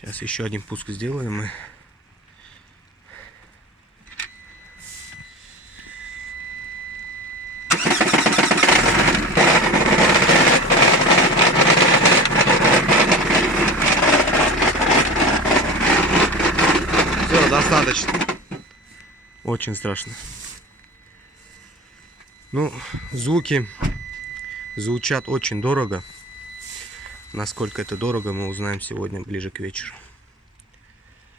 Сейчас еще один пуск сделаем и... Все, достаточно. Очень страшно. Ну, звуки звучат очень дорого. Насколько это дорого, мы узнаем сегодня ближе к вечеру.